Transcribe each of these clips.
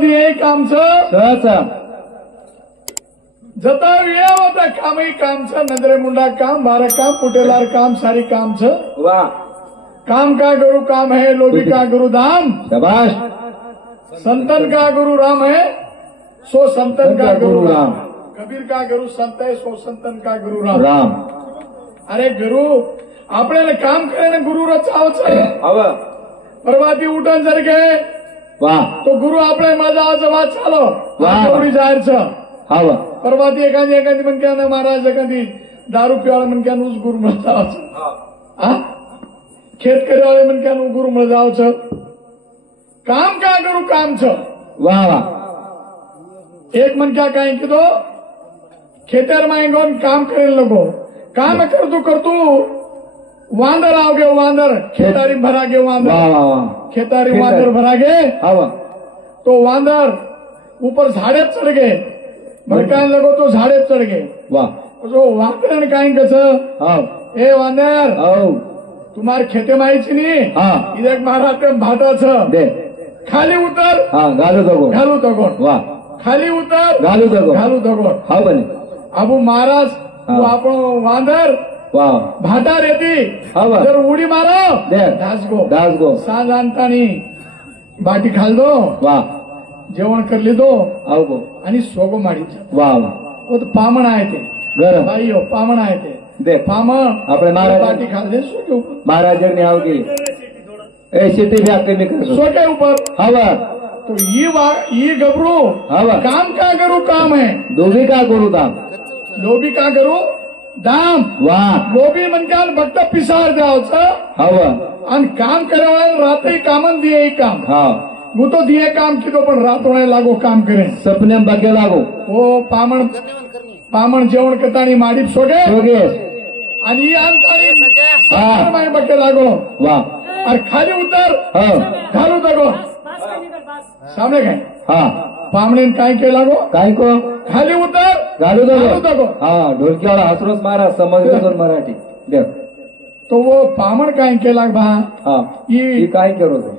दिये कामचं सहसा जता वेळा होता कामही कामचं नजरे मुंडा काम बारा काम पुटेलार काम सारी कामचं वाह काम का गुरु काम है लोभी का गुरु धाम शाबाश संतन का गुरु राम है सो संतन का गुरु राम राम कबीर का गुरु संत है सो संतन का गुरु राम राम अरे गुरु આપણે કામ કરીને ગુરુ રચાવ છે હવે પરવાથી ઉઠન જર કે વાહ તો ગુરુ આપણે મજા આવે વાત ચાલો વાહ. ચોરી જાહેર છે હવે પરવાથી એકાદી મન કે મહારાજ એકાદી દારૂ પીવાળા મન કે ગુરુ મજાવ છે હા ખેત કર્યા મન કે ગુરુ મજાવ છે કામ કા ગુરુ કામ છે વાહ વાહ એક મન ક્યાં કઈ કીધો ખેતરમાં ગયો ને કામ કરીને લગો કામ કરતું કરતું वांदर आओ गए वांदर खेतारी भरा गए वांदर वाह वाह वाह खेतारी वांदर भरा गए હવે तो वांदर ऊपर झाड़े चढ़ गए भड़काने लगो तो झाड़े चढ़ गए વાહ जो वांदर कहीं कस હવ ए वांदर હવ तुम्हारे खेते में आई छी नी હા इधर मारा ते भाटा छ દે खाली उतर હા ગાલો દગો घालू तगोड़ વાહ खाली उतर ગાલો દગો घालू तगोड़ હા બને अब महाराज तू આપણો वांदर વાહ भाटा रहती હવે जर उडी मारो દે धास गो દાસ ગો सांज आणतानी बाटी खाल दो વાહ जेवण कर लीधो આવ ગો आणि सोगो माडी વાહ વાહ वो तो पामण आहे ते ગરમ भाईओ पामण आहे ते દે पामण આપણે महाराज बाटी खाल दे सोके ऊपर महाराज ने આવગી એ સિટી भी आपके में करसो सोके ऊपर હવે तो ये गबरू હવે काम का करू काम है दोघी का गुरु दाम लोभी का करू दाम वाह लोभी म्हणजे फक्त पिसार द्यावचं હવે आणि काम करायला रात्री कामन दिये काम હા હું તો દિયે કામ કીધો પણ રાતોણે લાગો કામ કરે सपने में बगे लागो ओ पामण जेवण करतानी माडी सोगे योगेश आणि ही आणतानी हा. माय बके लागो वाह अरे खाली उतर हो घालू दगो सामने काय हाँ पामणीन काय के लागो काय को खाली उतर गालू घालू दगो दगो हाँ ढोलकी वाला हसरोस मारा समझ गए मराठी देख तो वो पामण काय के लाग भा हाँ ये ये काय करो तो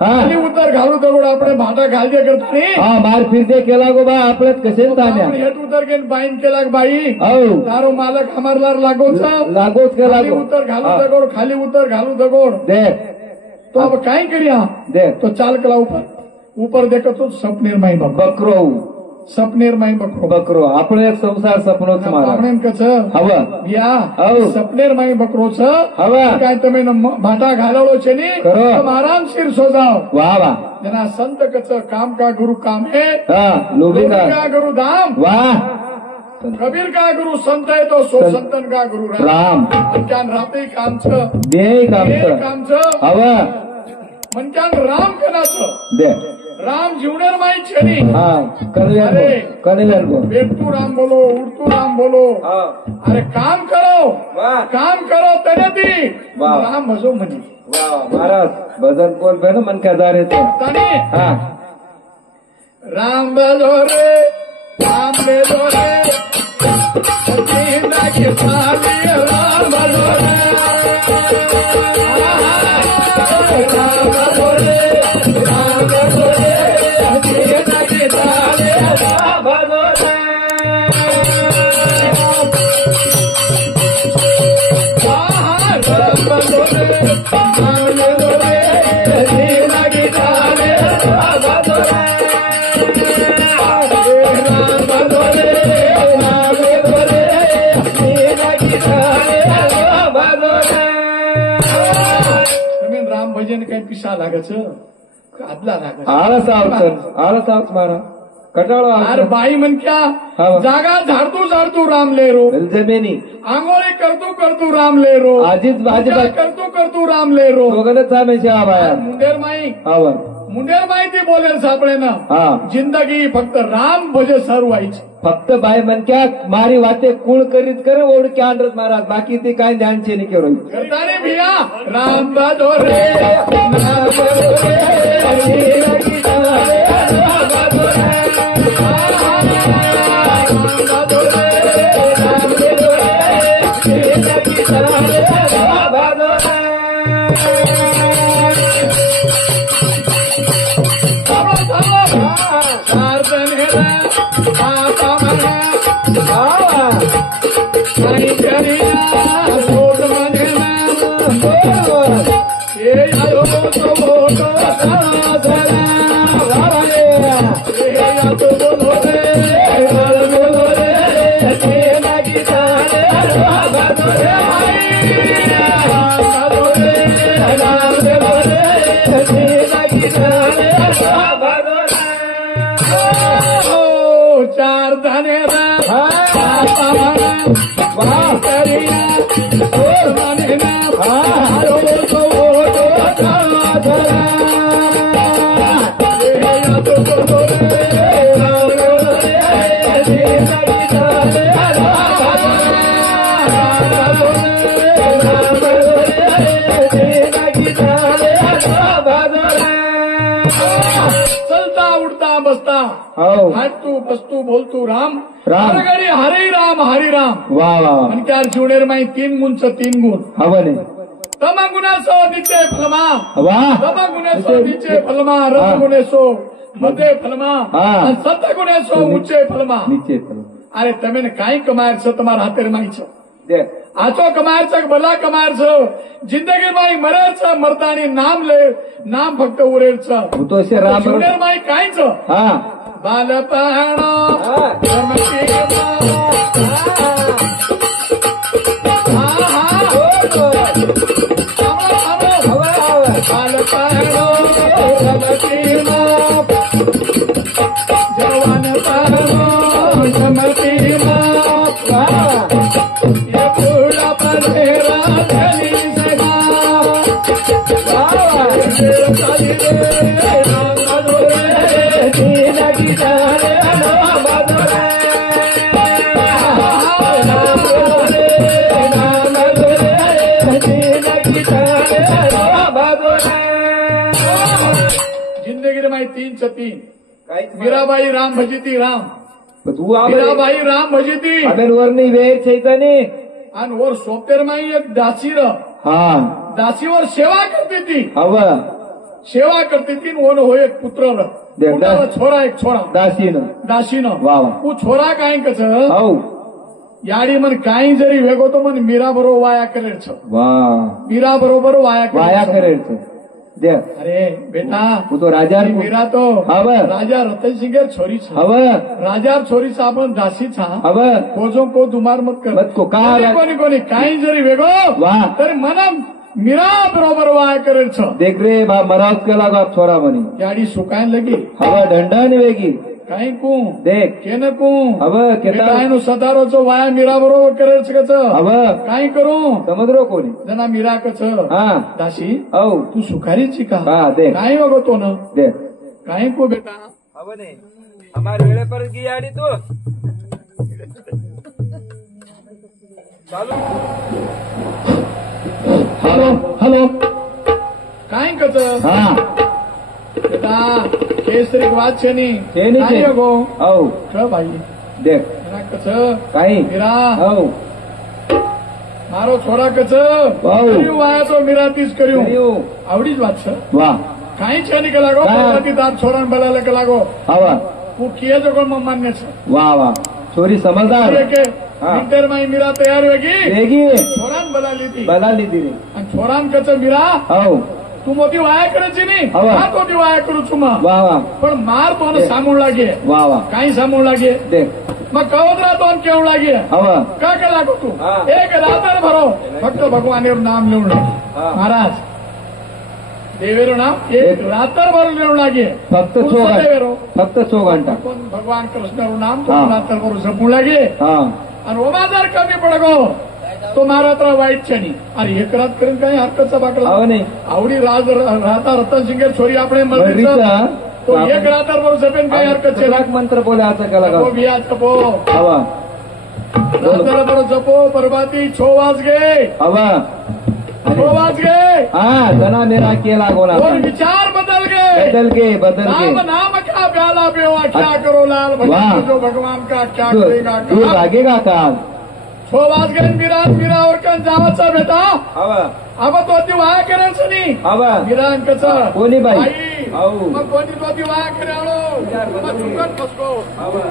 हा. खाली उतर घालू दगोड આપણે भाटा घाल दे करतानी हाँ मार फिर दे केला गो बा आपले कसे तान्या पामण हेट उतर के बाईन के लाग बाई औ तारो मालक हमारलार लागोच लागोच के खाली लागो उतर घालू हाँ. दगोड खाली उतर घालू दगोड देख तो अब काय करिया देख तो चाल कला ऊपर देखो तो सपनेर माई बाबा बकरो सपनेर माई बकरो बकरो આપણે એક સંસાર સપનો જ મારા पामणेन कस હવે या औ. सपनेर माई बकरो छ હવે काय તમે भाटा घालावलो छे नी खरो. तुम आराम सिर सो जाओ वाह वाह जना संत कच काम का गुरु काम है हाँ लोभी लोभी का का गुरु धाम वाह कबीर का गुरु संत है तो सो संतन का गुरु राम राम मनक्यान राते काम छ दे काम हे छ काम छ હવે मनक्यान राम कना छ दे राम जीवनेर माई छे नी हाँ कनवेल अरे. को बैठतू राम बोलो उठतू राम बोलो हाँ अरे काम करो वाह काम करो तनेती वाह. राम भजो म्हणे वाह महाराज भजन कोण भेट मन क्या जा रहे थे ताने हाँ राम भजो रे राम भजो रे जिंदा के साली राम भजो रे राम भजो रे राम भजो रे जिंदा के साली राम भजो रे राम भजो रे राम भजो रे जिंदा के साली राम भजो रे राम भजन काही पिसा लागच आदला लागच आळस आवत मारा कटाळो अरे आवत बाई म्हणक्या हा. जागा झाडतू झाडतू राम लेरो जमेनी आंघोळी करतू करतू राम लेरो आजीच भाजी पूजा करतू करतू राम लेरो दोघांनाच सामेचे आबाया मुंडेर माई आवा मुंडेर माहिती बोलेल सापडे ना हा जिंदगी फक्त राम भजे सर्व व्हायची फक्त बाय मनक्या मारी वाते कुळ करीत कर ओढके आणत महाराज बाकी ते काय ध्यान छे नाही करो करताने भिया राम भजो रे राम भजो रे राम भजो रे Vamos, vamos. धने हा. वा. चलता उडता बसता हो. हाटू बसतू बोलतू राम राम. हरगडी हरी राम हरी राम वा वा वा. म्हणत्यार शिवनेर माई 3 गुणच 3 गुण हवं नाही. तम गुणासो निचे फलमा वा. तम गुणेसो निचे फलमा रज गुणेसो मधे फलमा હા. અને સત ગુણેસો ઊંચે ફલમાં નીચે ફલો. અરે તમે કાંઈ કમાયર છો તમારા હાથે માઈ છો દે. આચો કમાયર છો કે ભલા કમાયર છો જિંદગીમાં મરે છે મરદાની નામ લે નામ ફક્ત ઉરેર છે હું તો છે રામ. શિવનેર માઈ કાંઈ છો હા. બાલપણો હા. जिंदगी में 3 छ 3 मीराबाई राम भजिती राम બધું આવે. मीराबाई राम भजिती અબેન વરની વેર છે તને. आणि और सोपेर माई एक दासी र હા. दासीवर सेवा करती थी હવે सेवा करती थी वो हो एक पुत्र र देख, पुत्राला छोरा एक छोरा દાસીનો. दासी न वा वा. वो छोरा काय कस હવ. याडी मन काही जरी वेगो तो मन मीरा बरोबर वाया करेल छ वा. मीरा बरोबर वाया વાયા करेल छ. કરે છે. દે. अरे बेटा હું તો રાજા. मीरा तो હવે. राजा रतनसिंह छोरी छ હવે. राजा छोरी छ आपण दासी छा હવે. कोजो को दुमार मत कर मत को का कोणी कोणी कोणी काही जरी वेगो वा. तरी मन मीरा बरोबर वाया करेल छ देख रे बा मराव केला गो छोरा म्हणी. याडी सुकाय लगी હવે દંડાની વેગી. काही कू देख. केन कू હવે કેતા. નું सदारोचो वाया मीरा बरोबर करेल छ कच હવે काही करू સમુદ્રો કોની. जना मीरा कच હા. दासी હવ. तू सुखारीची का હા. देख. काही वगो तो न देख. काही को बेटा હવે ને અમારી વેળે પર ગઈ આડી તો ચાલુ. हॅलो हॅलो काही कच હા. बेटा केसरी वाद છે ની તેની काही છે. वगो હવ. क भाई દેખ. जना कच કાઈ. मीरा હવ. મારો છોરા કચ વાવ. કર્યું વાયા તો મીરા તીજ કર્યું કર્યું. આવડી જ વાત છે વાહ. काही છે ની કલાગો હા. પ્રગતિ તાર છોરાને ભલા કલાગો હવે. હું કીએ જો કોણ માન્ય છે વાહ વાહ. છોરી સમજદાર. કે હા. વિન્ટર માં મીરા તૈયાર વેગી વેગી. છોરાને ભલા લીધી બલા લીધી રે. અને છોરાને કચ મીરા હવ. તું મોટી વાયા કરે છે ની હવે. હા મોટી વાયા કરું છું માં વાહ વાહ. પણ માર તો ને સામું લાગે વાહ વાહ. काही सामून लागे देख. मग कवदरा तो केवळ लागे હવે. का काय लागो तू हा. एक रातर भरो फक्त भगवानेर नाम लिहून लागे हा. महाराज देवेरो नाम एक रातर भर लिहून लागे ફક્ત पुढचं 6 देवेरो ફક્ત 6 ઘંટા. पण भगवान कृष्णरू नाम तो हा. रातर भर जपून लागे હા. आणि ओमा जर कमी पडगो तो मारा तर वाईट छनी अरे एक रात करीन काही हरकतचा बाकडा હવે નહીં. आवडी राहता रतनसिंगेर छोरी આપણે બરીचा. मंदिर तो एक रातर भर जपेन काही हरकत છે કેટલાક મંત્ર બોલ્યા હતા કલાકાર. जपो बिया जपो હવે. रात्र भर जपो बरबाती 6 वाज गए હવે. 6 वाज गए હા. ધના મેરા કેલા ગોલા. और विचार बदल गए બદલ કે બદલ राम के. नाम का प्याला बेवा क्या करो लाल वाह। भजन जो भगवान का क्या करेगा तू कहा? भागेगा काल. 6 वाज गए मीरा और कन जावाचा बेटा હવે. अब तो ती वाया करेल सनी હવે. मीरा अंकच कोणी बाई? हाऊ. मग कोणी तो ती वाया करे आलो मग दुकान फसको હવે.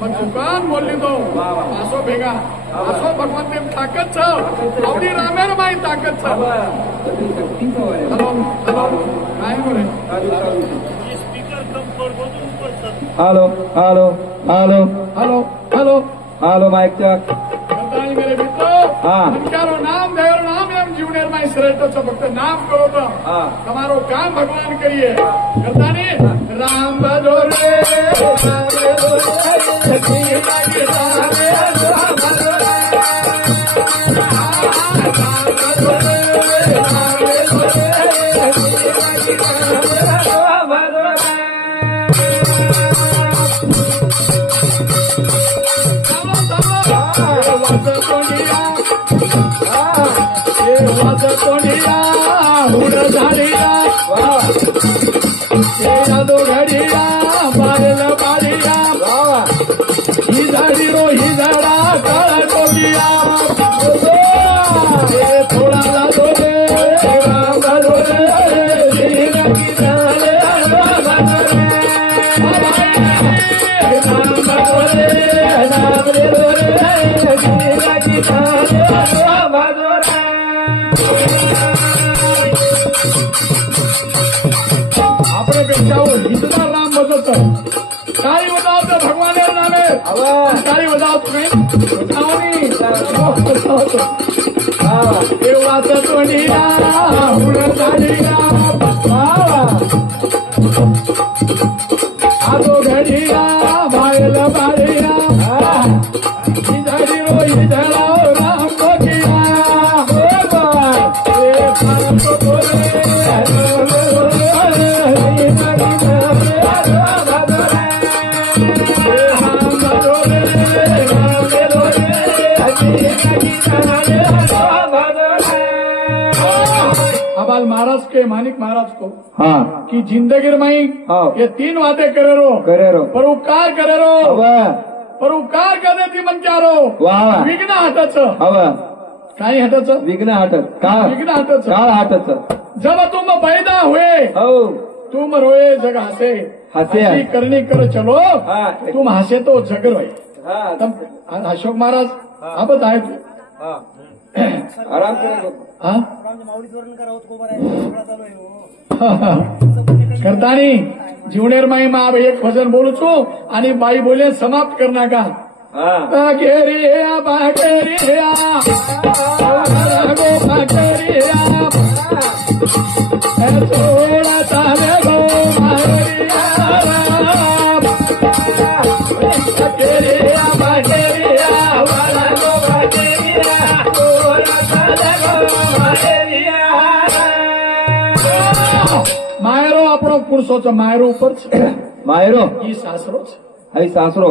मग दुकान बोलली तो असो भेगा असो भगवान तेम ताकद छ आवडी रामेर माई ताकद छ हॅलो हॅलो काय बोले હાલો હાલો હાલો हॅलो हॅलो હાલો માઇક ચેક. करतानी मेरे मित्र हा. मनकारो नाम देवर नाम एम जीवनेर माई श्रेष्ठ छ फक्त नाम करो तो હા. તમારો કામ ભગવાન કરીએ કરતાની રામ ભજો રે રામ ભજો રે घडिया बारेला बारिया ही झाडी रो ही झाडा काळा कोटिया थोडा लागो रे राम लागो रे આપણે બેઠા હિન્દુના રામ ભજતો તારી બતાવતો ભગવાન નામે તારી બતાવતો નહીં બતાવવાની એવા તત્વડીયા હુણ તાડીયા આ તો ઘડીયા ભાઈલ બાડીયા ઈધારી રો ઈધારાઓ રામ કોકિયા अबाल महाराज के मानिक महाराज को हाँ कि जिंदगी में हाँ। ये 3 बातें करे रो परोपकार करे रो परोपकार करने ती मन क्या रो वाह विघ्न हटच हव काही हटच विघ्न हटत काळ विघ्न हटच काळ हटत जब तुम पैदा हुए हो तुम रोए जग हसे हसे ऐसी करनी कर चलो हाँ। तुम हसे तो जग रोए हाँ तब अशोक महाराज आपत आहे तू हाँ आराम करा हा करतानी जीवनेर माई मा एक भजन बोलू छू आणि बाई बोले समाप्त करना का हाँ बागेरिया बागेरिया गो बागेरिया थोड़ा ताले गो बागेरिया बागेरिया बागेरिया वाला गो बागेरिया थोड़ा ताले गो बागेरिया मायरो આપણો પુરુષો છે માયરો ઉપર છે मायरो ઈ સાસરો છે आई सासरो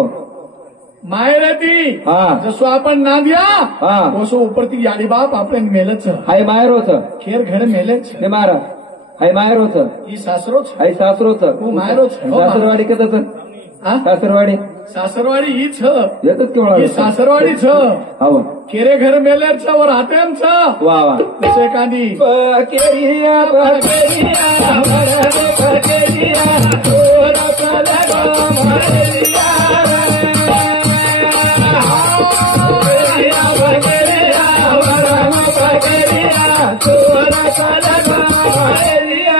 मायरेती હા जसो आपण ना द्या હા तसो ઉપરથી યાડી બાપ આપણે મેલે છે आई मायरो छ ખેર ઘરે મેલે છે ने मारा आई मायरो छ ઈ સાસરો છે आई सासरो छ હું માયરો છે सासरवाडी कसं छ हा सासरवाडी सासरवाडी ही छ येतच केवढा ही सासरवाडी छ हव खेरे घर मेले छ वर हातेम छ वा वा तसे कांदी बकेरिया बकेरिया बकेरिया तोरा चला गो मारिया बकेरिया बकेरिया तोरा चला गो मारिया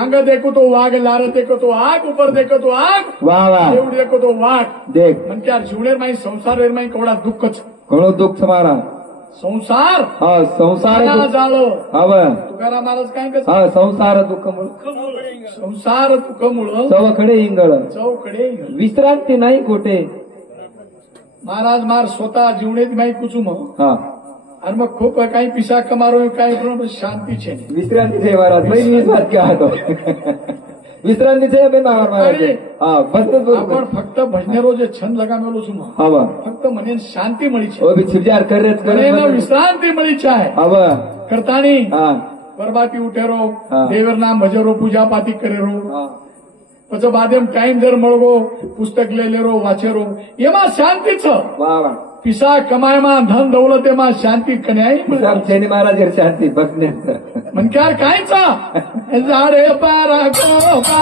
अंग देखो तो वाघ लार देखो तो आग ऊपर देखो तो आग वाह वाह एवढं देखो तो वाघ देख म्हणजे आ जीवनेर माई संसार माई केवढा दुःख छ घणो दुःख मारा संसार हा संसार मनाला जाळो हव तुकाराम महाराज काय कसं हा संसार दुःख मुळ संसार दुःखमुळं चवकडे इंगळ चौकडे विश्रांती नाही कोठे महाराज मार स्वतः जीवनेत माई कुचुम हा आणि मग खूप काही पिसा कमारो काही पण शांती છે विश्रांती છે महाराज मैं ये बात क्या હતો विश्रांती છે બેન महाराज હા બસ आपण फक्त भजनेरो जे छंद लगामेलो છું हवा फक्त મને શાંતિ મળી છે ओ भी छिपजार करे મને વિશ્રાંતિ મળી છે हवा કરતાની હા પરબાતી ઉઠેરો હા. દેવર નામ ભજેરો પૂજા પાતી કરેરો હા પછી બાદેમ ટાઈમ જર મળવો પુસ્તક લઈ લેરો વાંચેરો એમાં શાંતિ છે वाह वाह पिसा कमायમાં ધન દौलत એમાં શાંતિ કન્યાય મળે शनी महाराज शांती बघणे मनक्यार काय चा झाडे पारा कोपा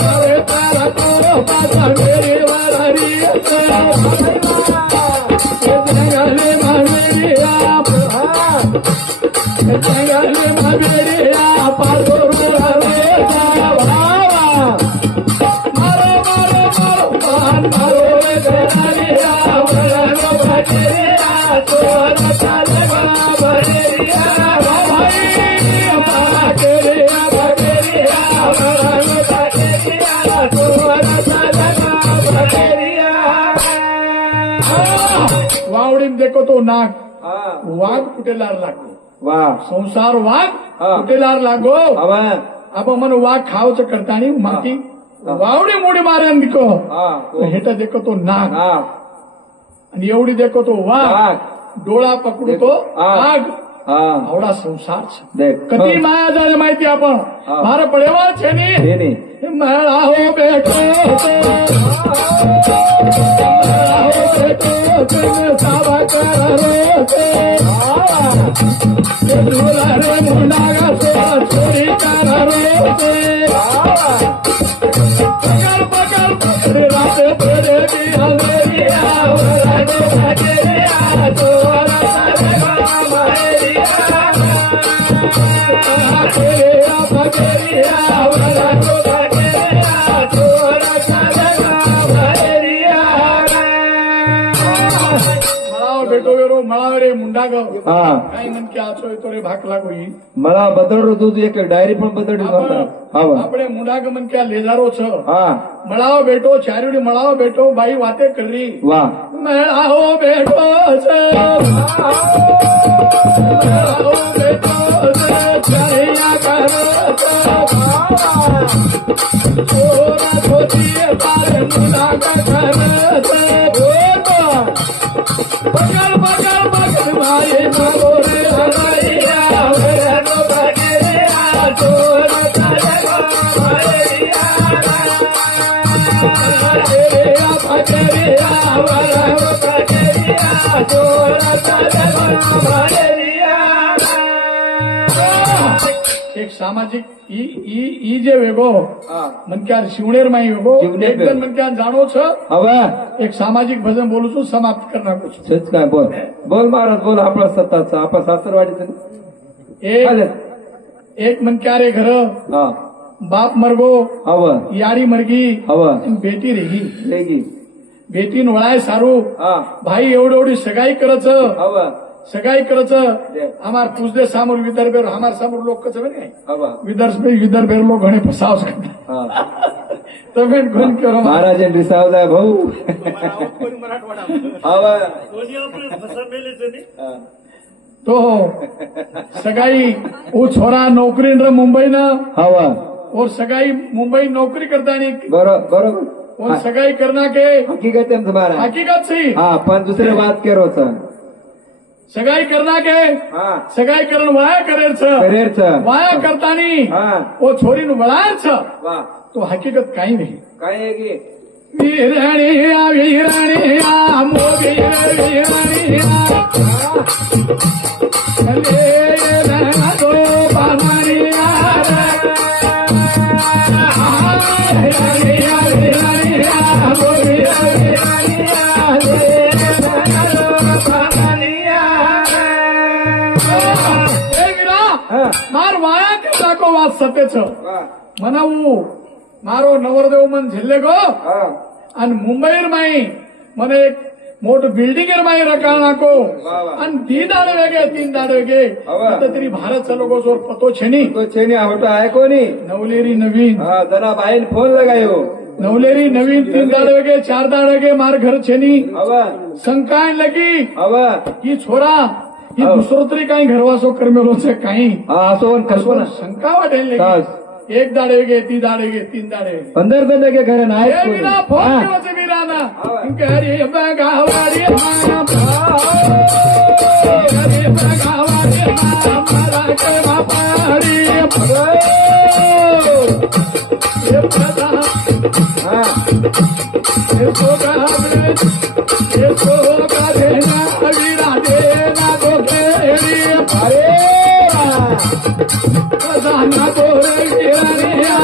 झाडे पारा कोपा झाडे वारी जंगले मावेरिया जंगले मावेरिया पारोरो तो नाग हा वाघ कुठेलार लागो वा संसार वाघ हा. कुठेलार लागो हवा आपण मन वाघ खावचं करतानी माती वावडी मोडी मारे दिको हा हेट देखो तो नाग हा आणि एवढी देखो तो वाघ वाघ डोळा पकडू तो हा. वाघ हा आवडा संसार છે. देख कधी माया झाले माहिती आपण हा. मारा पडेवा છે ને એની मेळा हो बेटो मेळा हो बेटो तुम्ही सावा करा रे झोला रे मुंडागा सोळा चोरी करा रे पकड पकड पकड रात पडे की हवेरिया वराडो भागेरिया चोरा भागेरिया भागेरिया वराडो भागेरिया चोरा भागेरिया मळाव बेटो वेरो मळाव रे मुंडाग हा काही म्हणके आचो येतो रे भाकला कोई मला બદડો તું એક ડાયરી પણ બદડી નહોતા હા આપણે મુંડાગ મન ક્યાં લેજારો છ હા મળાવો બેટો ચાર્યુડી મળાવો બેટો બાઈ વાતે કરી વાહ મળાવો બેટો છે મળાવો બેટો છે ચારિયા કરો છોરા છોકરીએ તારે મુંડાગ કરે છે પકડ પકડ પકડ મારે મારો રે હરાઈયા વરનો ભાગેરિયા ચોરા एक सामाजिक ई जे वेगो હા मनक्यार शिवणेर माई वेगो शिवनेर एक जण मनक्यार जाणो छ હવે एक सामाजिक भजन बोलू છું समाप्त करणार છું सच काय बोल बोल महाराज बोल आपला सत्ताचा आपण सासरवाडीचं एक चालेल एक मनक्यारे घर हा बाप मरगो हवं यारी मरगी हवं बेटी रेगी लेगी बेटीन वळाय सारू हा भाई एवढी एवढी सगाई करच हवं सगाई करच आमार पूजदे सामोर विदर्भ हमार सामोर लोक कच बने हवं विदर्भ लोक घणे फसावस करता हा તમે કોણ કરો महाराज रिसावलाय भाऊ हवं हा. तो सगाई वो छोरा नौकरी मुंबई न हवं और सगाई मुंबई नौकरी करता नहीं बरोबर और सगाई करना के हकीकत आहे महाराज हकीकत सी हा पण दुसरे बात केरोच सगाई करना के हा सगाई करण वाया करेर करिअरच वाया करतानी हा वो छोरी वळार छ वा तो हकीकत काही नाही काय आहे की वीरणिया वीरणिया मोगीर वीरणिया ले ना तो बामणिया वीरणिया वीरणिया मोगीर वीरणिया ले ना तो बामणिया ए वीरा हा मार वाया के दाखो वात सत्य छ वा मनावू मारो नवरदेव मन झेल्ले गो हा आणि मुंबईर माई મને એક મોટું બિલ્ડિંગ માઈ રકાળ નાખો અને 3 દાડે વેગે 3 દાડે વેગે आता तरी भारत चालू गो जोर पतो છે ની तो छेनी आवटा आहे कोणी नवलेरी नवीन हा जरा बाईन फोन लगायो नवलेरी नवीन 3 दाडे वेगे 4 दाडे वेगे मार घर છે ની हवं शंकाय लगी हवं ही छोरा ही दुसरो तरी काही घरवासो करमेलो છે काही हा असो पण खसो ना शंका वाटेल लगी तास. 1 दाडे वेगे 3 दाडे वेगे 3 दाडे वेगे 15 जण के घरे नाही ए वीरा फोन केवाचे वीराना घरी बगावाडी मारा घरी बगावाडी मारा के बापाडी ये पदा हा ये सोगा देना वीरा देना तो केरी अरे पदा ना तो रे वीरानिया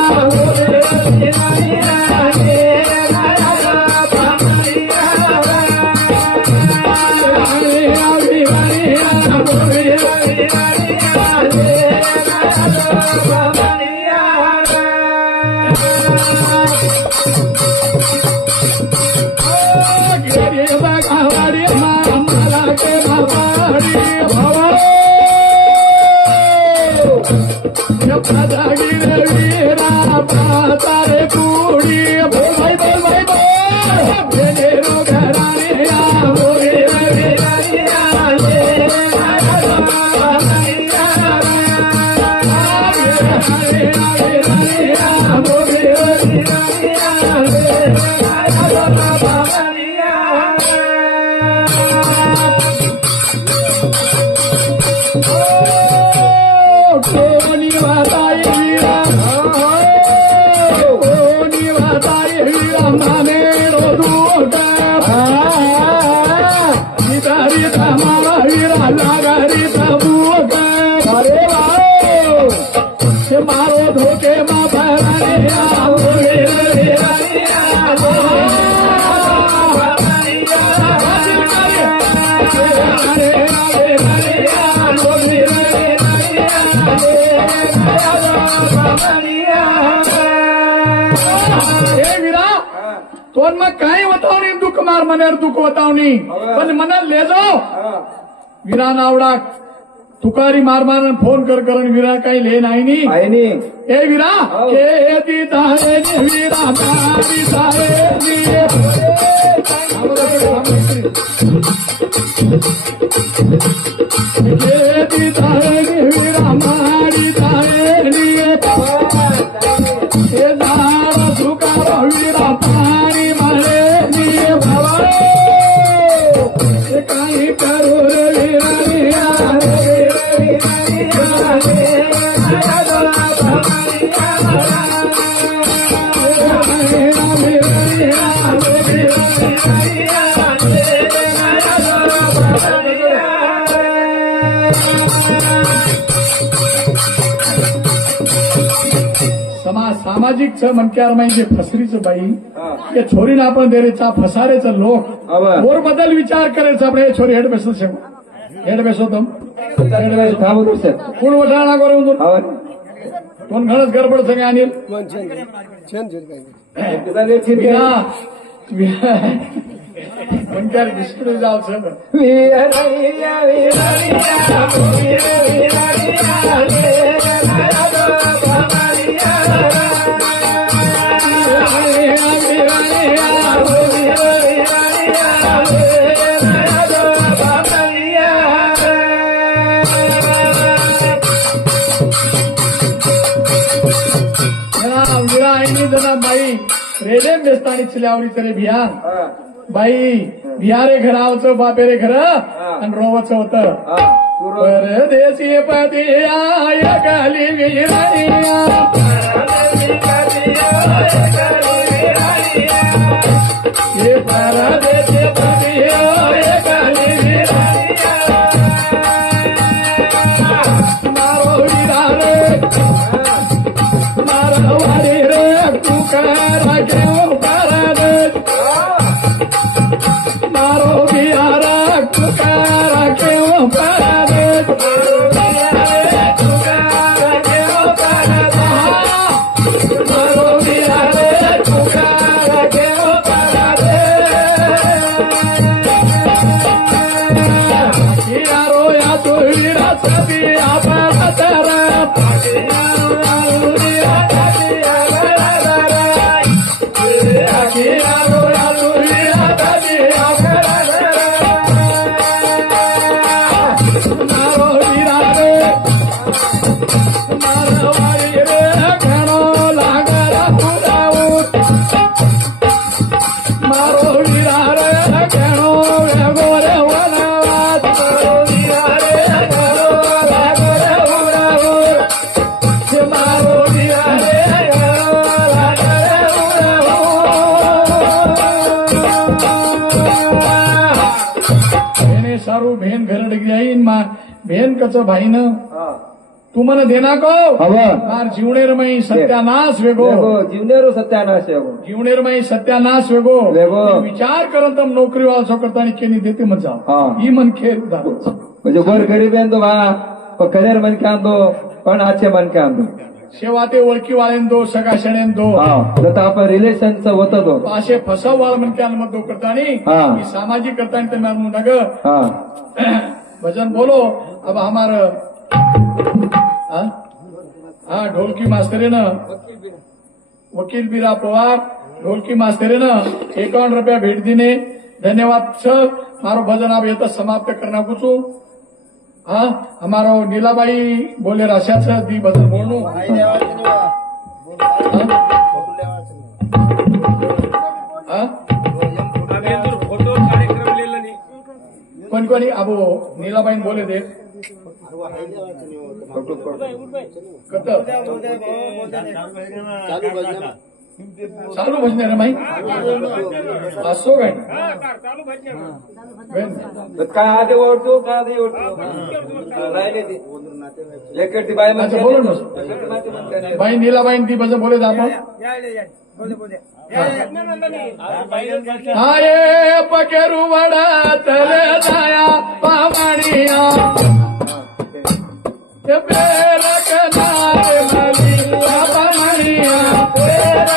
तारे पूड़ी बोल भाई बोल भेनेरो घरानिया हे वीरा तो मग काही वतावणी दुःख मार मनेर दुःख वतावणी पण मनात ले जाओ वीरा नावडा तुकारी मार मार फोन कर करण वीरा काही ले नाही नी ए वीरा के ती तारे वीरा मारी तारे के ती तारे वीरा मारी तारे हे दारा तुकारा वीरा पारी मारे नी बाबा काही करू रे वीरा सामाजिक च म्हणक्यार म्हणजे फसरीचं बाई या छोरीला आपण देरेचा फसारेचं लोक वर बदल विचार करायचा आपण हे छोरी हेड बेसत शकू हेड बेसोतम कोण वटाळा करून कोण घरच गडबड सगळे आणील म्हणक्यार डिस्प्ले जाव सगळं बाई रेडेम बेस्तानी चिल्यावरी तरी बिहार बाई बिहारे घरावचं बापेरे घर आणि रोवचं होतं परदेशी पती आय गाली विरानिया ये परदेशी पती आय गाली विरानिया मारो वीरा रे मारो वारी रे तुकारा घेऊ परदेश मारो बिहारा तुकारा घेऊ परदेश मारो बिहारे तुकारा घेऊ परदेश रोया तू वीरा सती आपण तर सारू भेन घरड जाईन भेन कच भाईन तू मन देना को मार जीवनेर मई सत्यानाश वेगो जीवनेरो सत्यानाश वेगो जीवनेर मई सत्यानाश वेगो विचार करन तम नोकरी वाला करतानी केनी देते मत जाओ ई मन खेर म्हणजे गोर गरीब तो बा कनेर मन के आंदो पण आचे मन के आंदो शेवाते ओळखी वाळेंदो सगा शेणेंदो जता आपण रिलेशनच होतं तो असे फसव वाळ म्हणके अनुमतो करतानी सामाजिक करतानी ते मानू नग भजन बोलो अब हमार हाँ ढोलकी मास्टरे न वकील बीरा पवार ढोलकी मास्टरे न 51 रुपया भेट दिने धन्यवाद छ मारो भजन अब येत समाप्त करना कुछू हाँ हमारो नीलाबाई बोले राशाच दी भजन बोलू कोणी कोणी अब नीलाबाई बोले दे चालू भजन रे माई असो काय काय आधी ओढतो काय आधी ओढतो राहिले ते एकटी बाई म्हणजे बोलू ना बाई नीलाबाई ती भजन बोले आपण आये पकेरू वडा तले जाया पावणिया बेरकनारे मलिया पावणिया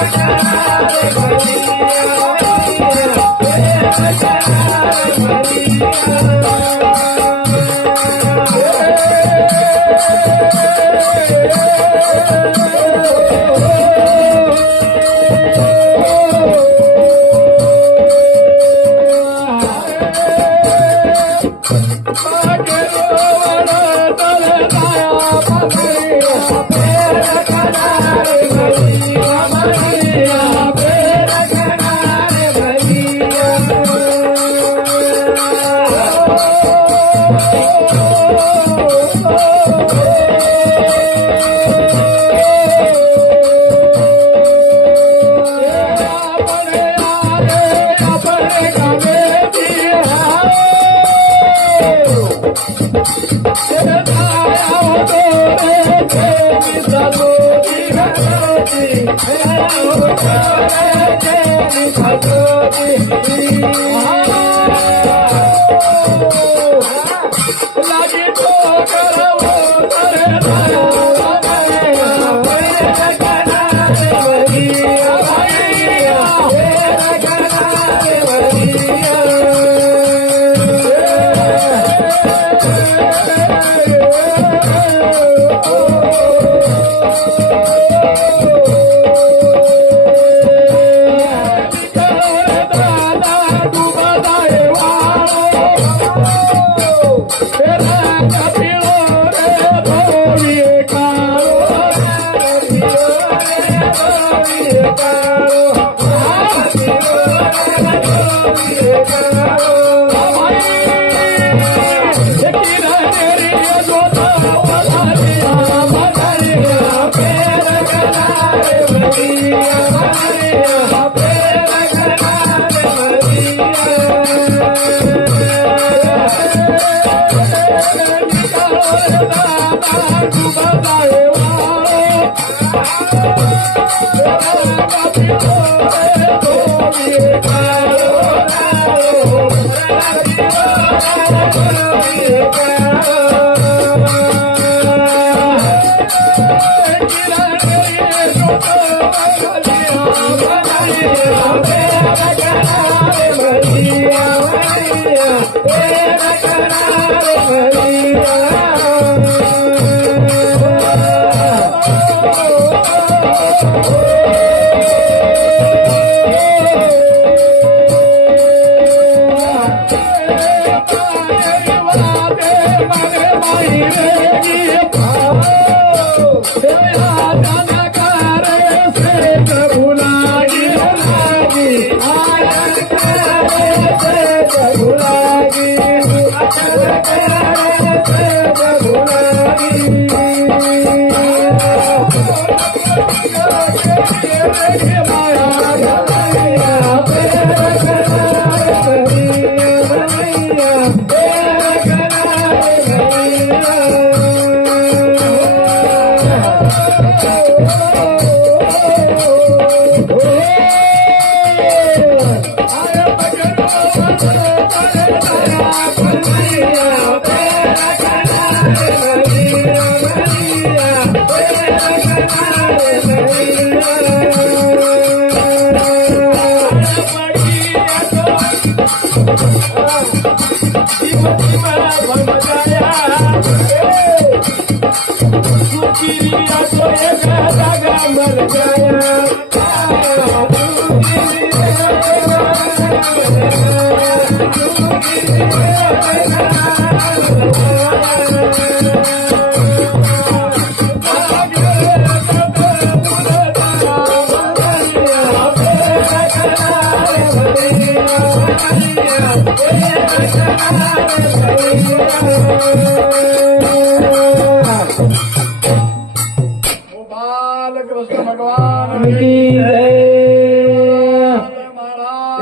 बालकृष्ण भगवान की जय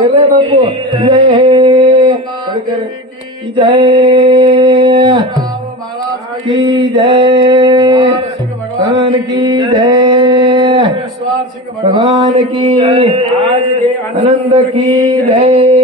अरे बापू जय की जय की जय भगवान की जय भगवान की आनंद की जय।